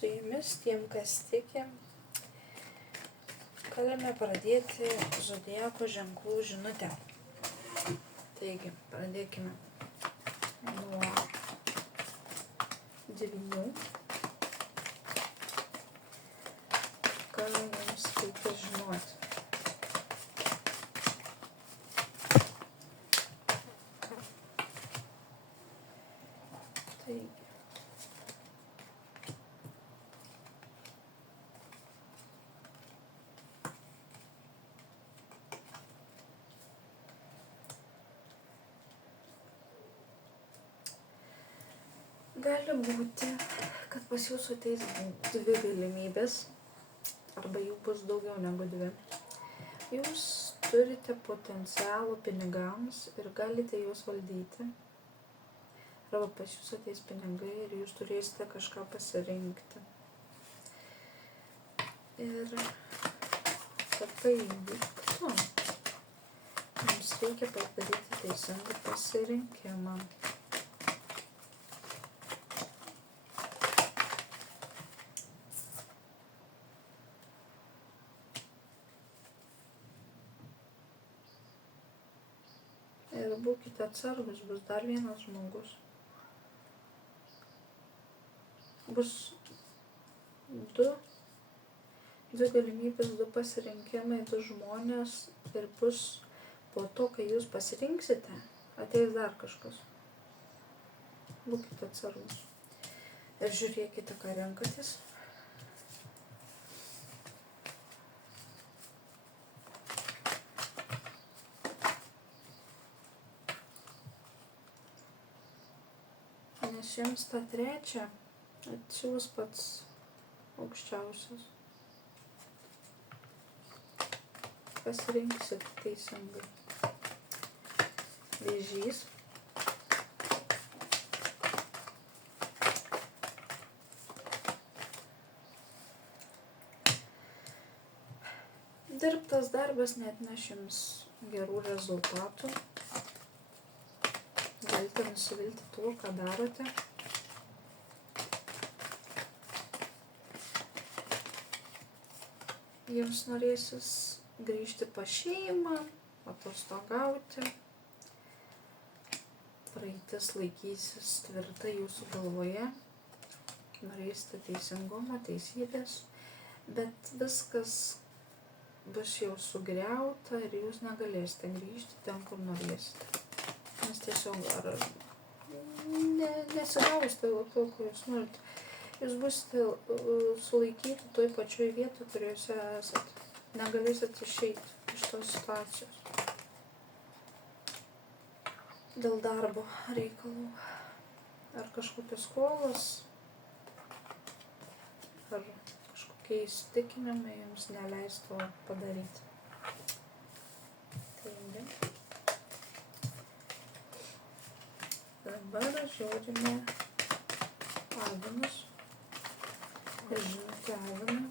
su jumis, tiem, kas tiki, galime pradėti zodiako ženklų žinutę. Taigi, pradėkime nuo 9. Ką jums reikia žinoti? Taigi. Gali būti, kad pas jūs ateis 2 galimybės, arba jų bus daugiau negu 2. Jūs turite potencialų pinigams ir galite juos valdyti. Arba pas jūs ateis pinigai ir jūs turėsite kažką pasirinkti. Ir kad tai įvyktų, jums reikia padaryti teisingą pasirinkimą. Ir būkite atsargus, bus dar vienas žmogus. Bus 2 galimybės, 2 pasirinkimai, 2 žmonės ir bus po to, kai jūs pasirinksite, ateis dar kažkas. Būkite atsargus. Ir žiūrėkite, ką renkatės. Nes jums tą 3 atsiūs pats aukščiausias. Pasirinksit teisingai. Vėžys. Dirbtas darbas neatneš jums gerų rezultatų. Galite nusivilti tuo, ką darote. Jums norėsis grįžti pas šeimą, atostogauti. Praeitis laikysis tvirtai jūsų galvoje. Norėsite teisingumo, teisybės, bet viskas bus jau sugriauta ir jūs negalėsite grįžti ten, kur norėsite. Nes tiesiog nesigausite to, ko jūs norite. Jūs busite sulaikyti toj pačioj vietoj, kuriuose esate. Negalėsite išeiti iš tos situacijos. Dėl darbo reikalų. Ar kažkokios skolos, ar kažkokie įsitikinimai jums neleis to padaryti. Taigi. Dabar žiūrime avinus. Žinutė avinui.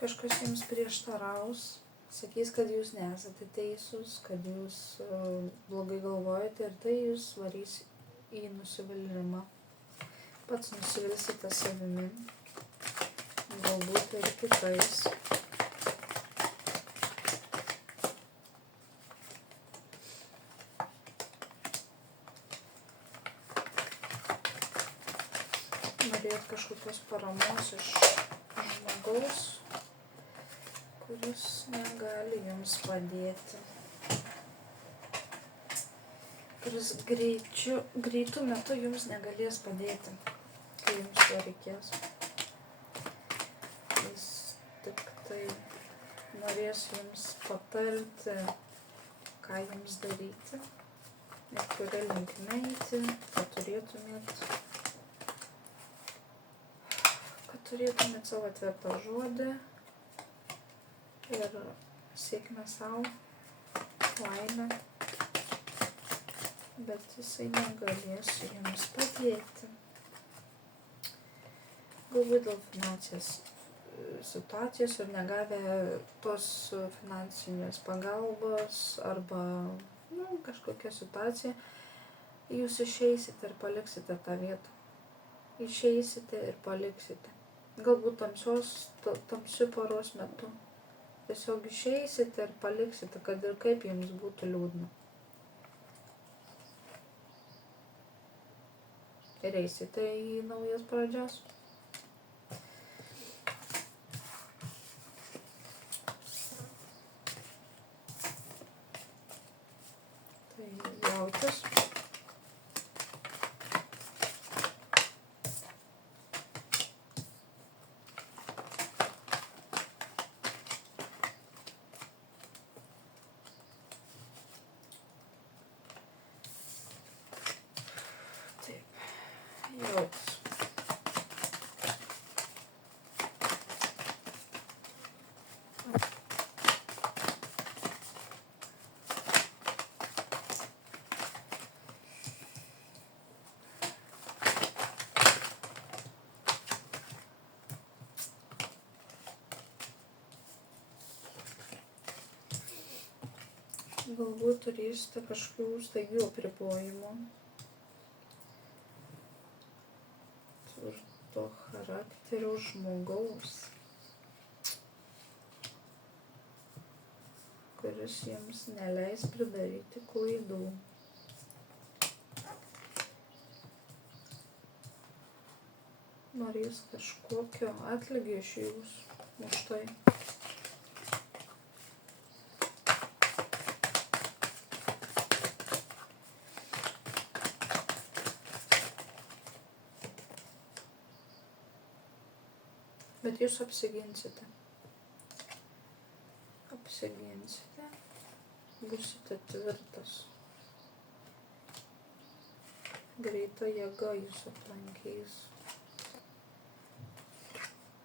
Kažkas jums prieštaraus, sakys, kad jūs nesate teisūs, kad jūs blogai galvojate ir tai jūs varys į nusivylimą. Pats nusivilsite savimi, galbūt ir kitais. Norėt kažkokios paramos iš žmogaus, kuris negali jums padėti. Kuris greitų metu jums negalės padėti, kai jums to reikės. Jis tik tai norės jums patarti, ką jums daryti, ir kuria linkme eiti, kad turėtumėt savo tvirtą žodį ir sėkmę savo, laimę, bet jisai negalės jums padėti. Galbūt dėl situacijas ir negavę tos finansinės pagalbos arba kažkokia situacija, jūs išeisite ir paliksite tą vietą. Išeisite ir paliksite. Galbūt tamsiu paros metu. Tiesiog išeisite ir paliksite, kad ir kaip jums būtų liūdna. Ir eisite į naujas pradžias. Tai jautis. Galbūt turėsite kažkokių staigių apribojimų. Tvirto charakterio žmogaus, kuris jums neleis pridaryti klaidų. Norės kažkokio atlygio iš jūsų už tai. Bet jūs apsiginsite. Būsite tvirtas. Greita jėga jūs aplankys.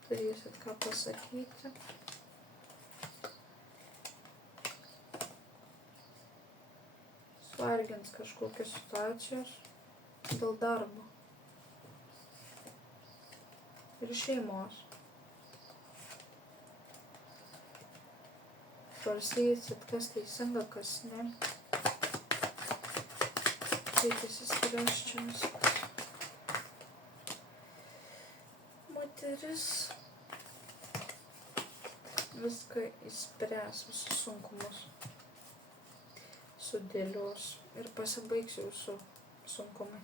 Turėsit ką pasakyti. Svargins kažkokios situacijos dėl darbo ir šeimos. Svarstysit, kas teisinga, kas ne. Kaip įsispręs čia viskas. Moteris viską įspręs, visus sunkumus sudėlios ir pasibaigs jūsų sunkumai.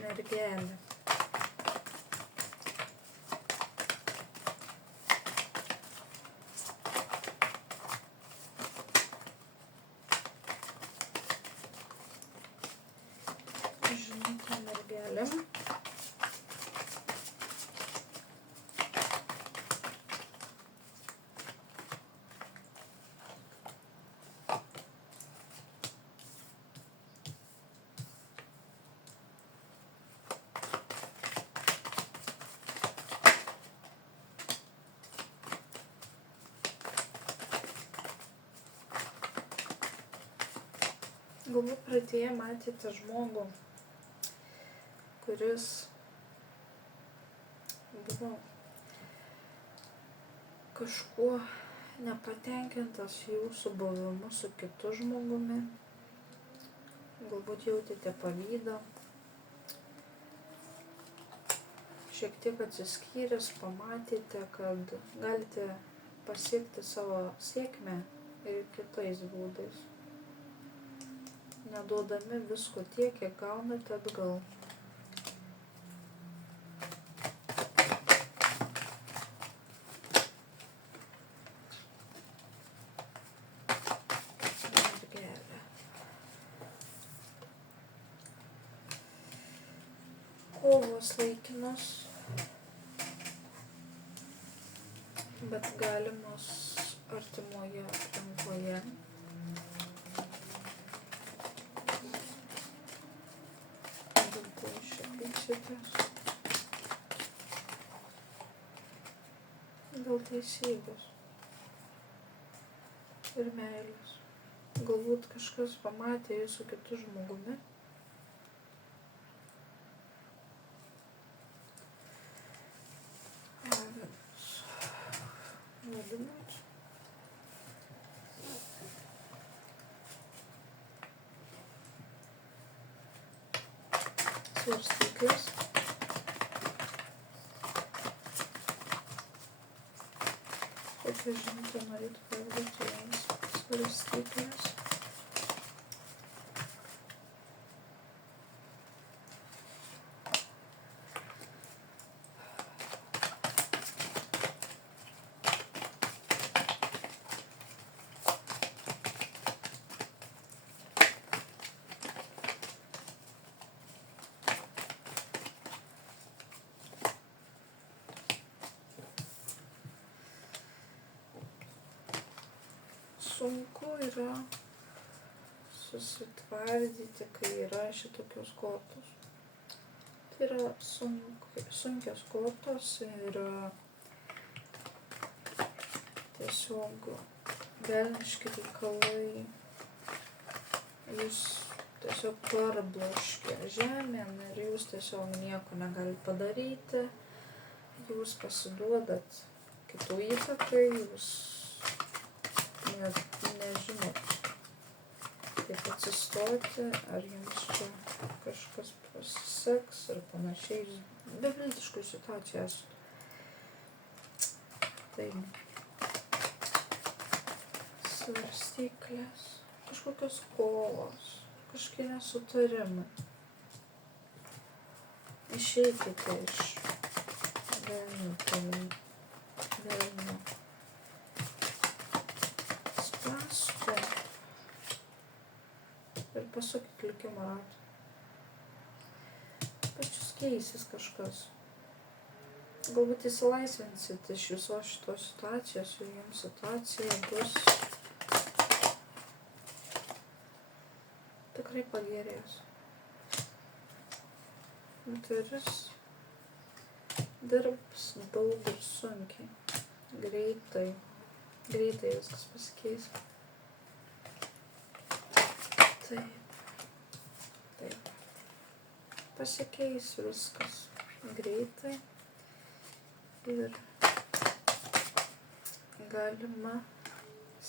Mergelė. Žinutė mergelėm. Galbūt praeityje matėte žmogų, kuris buvo kažkuo nepatenkintas jūsų buvimu su kitu žmogumi. Galbūt jautėte pavydą. Šiek tiek atsiskyręs pamatėte, kad galite pasiekti savo sėkmę ir kitais būdais. Neduodami visko tiek, kiek gaunate atgal. Mergelė. Kovos laikinos, bet galimos artimoje aplinkoje. svarstyklės. Dėl teisybės ir meilės. Galbūt kažkas pamatė jį su kitu žmogumi. Vadinant. Svarstyklės. Kokią žinutę norėtų perduoti jiems svarstyklės. Sunku yra susitvardyti, kai yra šitokios kortos. Tai yra sunkios kortos ir tiesiog velniški reikalai. Jūs tiesiog parbloškia žemėn ir jūs tiesiog nieko negalite padaryti. Jūs pasiduodat kitų įtakai, jūs nežinot, kaip atsistoti, ar jums čia kažkas pasiseks ir panašiai. Beviltiškų situacijų esate. Tai svarstyklės, kažkokios kovos, kažkokie nesutarimai. Išeikite iš velnio. Ir pasukit likimo ratą. Pačius keisis kažkas. Galbūt įsilaisvinsit iš visos šitos situacijos ir jums situacija bus tikrai pagerės. Moteris dirbs daug ir sunkiai. Greitai viskas pasikeis. Taip. Pasikeis viskas greitai ir galima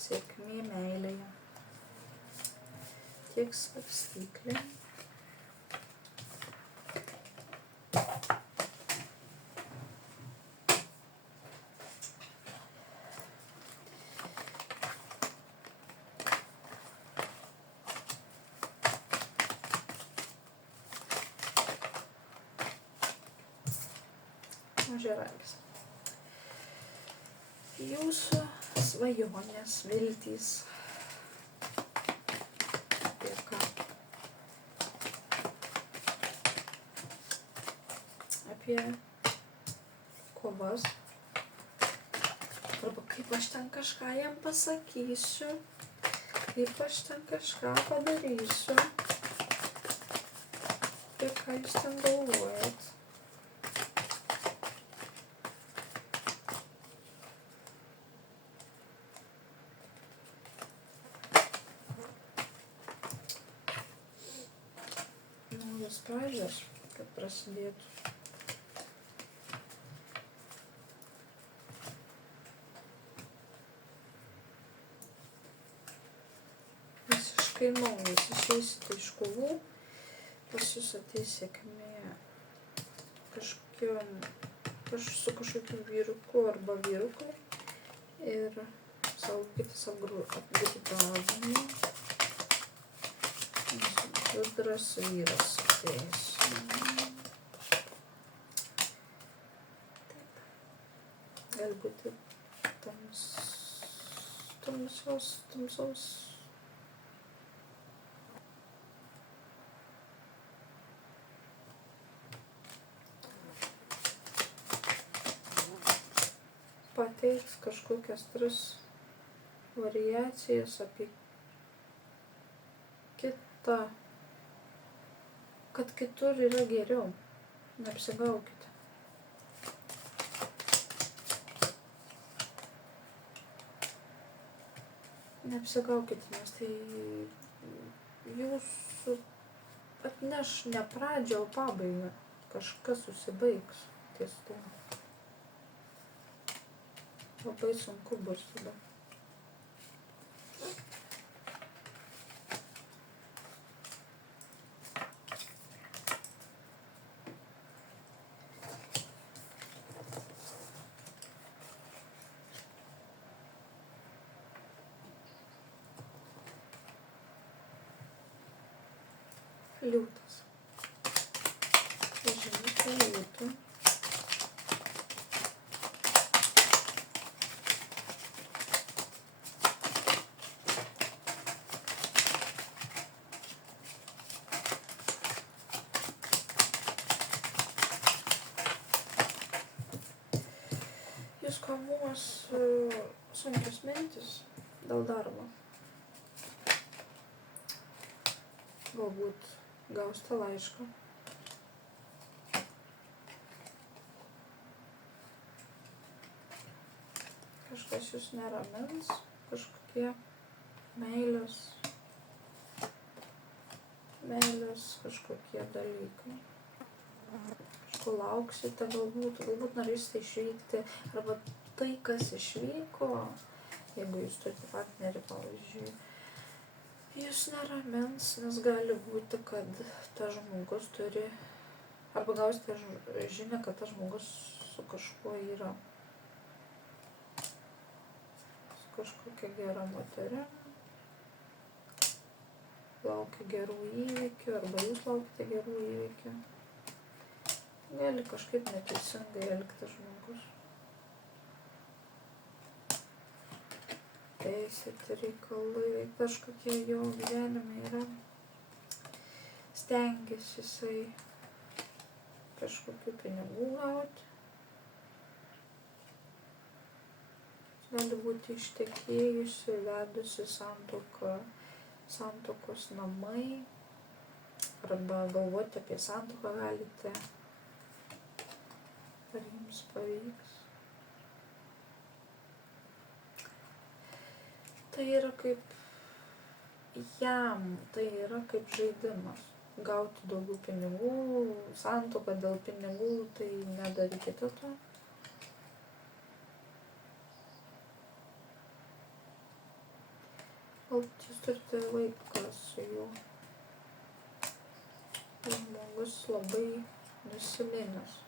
sėkmė meilėje. Tiek svarstyklė. Ožiaragis. Jūsų svajonės, viltys. Apie ką? Apie kovas. Arba kaip aš ten kažką jam pasakysiu. Kaip aš ten kažką padarysiu. Apie ką jūs ten galvojat. Pradžios, kad prasidėtų. Visiškai naujas. Išeisite iš kovų, pas jūs ateis sėkmė su kažkokiu vyruku arba vyrukai ir saugokitės apgrūdavimą. Gudras vyras ateis. Taip. Gali būti tamsos. Pateiks kažkokias 3 variacijas apie kitą, kad kitur yra geriau. Neapsigaukite. Neapsigaukite, nes tai jūsų atneš ne pradžią, o pabaigą. Kažkas susibaigs ties tuo. Labai sunku bus tada. Liūtas. Žinite, liūtų. Jūs kamuos sunkios mintis dėl darbo. Galbūt gausite laišką. Kažkas jūs neramins, kažkokie meilės kažkokie dalykai. Kažko lauksite, galbūt norėsite išvykti, arba tai, kas išvyko, jeigu jūs turite partnerį, pavyzdžiui, jūs neramins, nes gali būti, kad tas žmogus turi, arba gausite žinią, kad tas žmogus su kažkuo yra, su kažkokia gera moterim, laukia gerų įvykių, arba jūs laukite gerų įvykių. Gali kažkaip neteisingai elgtis žmogus. Teisėti reikalai, kažkokie jo gyvenime yra. Stengiasi jisai kažkokių pinigų gauti. Gali būti ištekėjusi, vedusi santuoką, santuokos namai, arba galvoti apie santuoką galite, ar jums pavyks. Tai yra kaip jam, tai yra kaip žaidimas. Gauti daugiau pinigų, santuoką dėl pinigų, tai nedarykite to. Galbūt jūs turite vaiką su juo. Žmogus labai nusiminęs.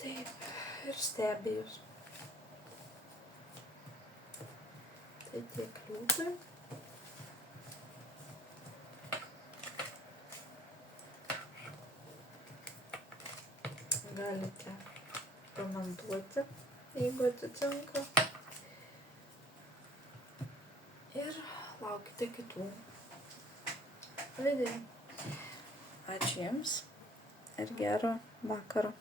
Taip, ir stebi jūs. Tai tiek liūtui. Galite komentuoti, jeigu atitinka. Ir laukite kitų video. Ačiū jums ir gero vakaro.